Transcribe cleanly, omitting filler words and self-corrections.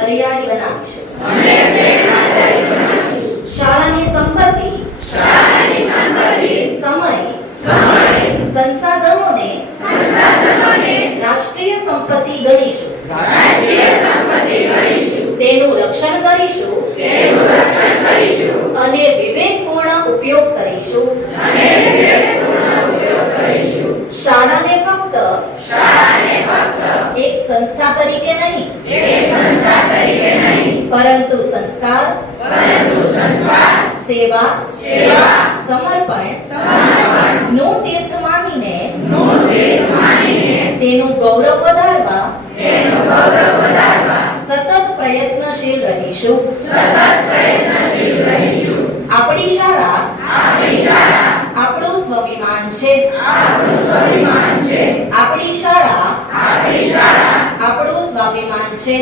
હરિયાળી બનાવીશું. શાળાની સંપત્તિ સમય સંસાધનોને રાષ્ટ્રીય સંપત્તિ ગણીશું. તેનું રક્ષણ કરીશું અને વિવેકપૂર્ણ ઉપયોગ કરીશું. શાળાને ફક્ત એક સંસ્થા તરીકે નહીં પરંતુ સંસ્કાર, સેવા, સમર્પણ નું તીર્થ માનીને તેનું ગૌરવ વધારવા સતત પ્રયત્નશીલ રહીશું. આપણી શાળા આપણું સ્વાભિમાન છે. આપણી શાળા આપણું સ્વાભિમાન છે.